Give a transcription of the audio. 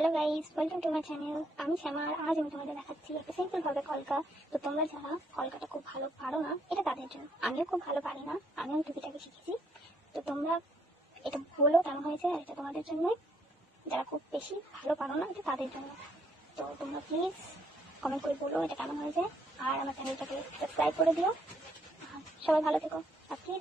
Hello guys, welcome to my channel. আমি শ্যামা আর আজ আমি তোমাদের দেখাচ্ছি একটা সিম্পল ভাবে কলকা। তো তোমরা যারা কলকাটা খুব ভালো পারো না, এটা তাদের জন্য। আমিও খুব ভালো পারি না, আমিও টুকিটাকি শিখেছি। তো তোমরা এটা বলো কেমন হয়েছে, আর এটা তোমাদের জন্য। যারা খুব বেশি ভালো পারো না, এটা তাদের জন্য। তো তোমরা প্লিজ কমেন্ট করে বলো এটা কেমন হয়েছে, আর আমার চ্যানেলটাকে সাবস্ক্রাইব করে দিও। সবাই ভালো থেকো আর প্লিজ।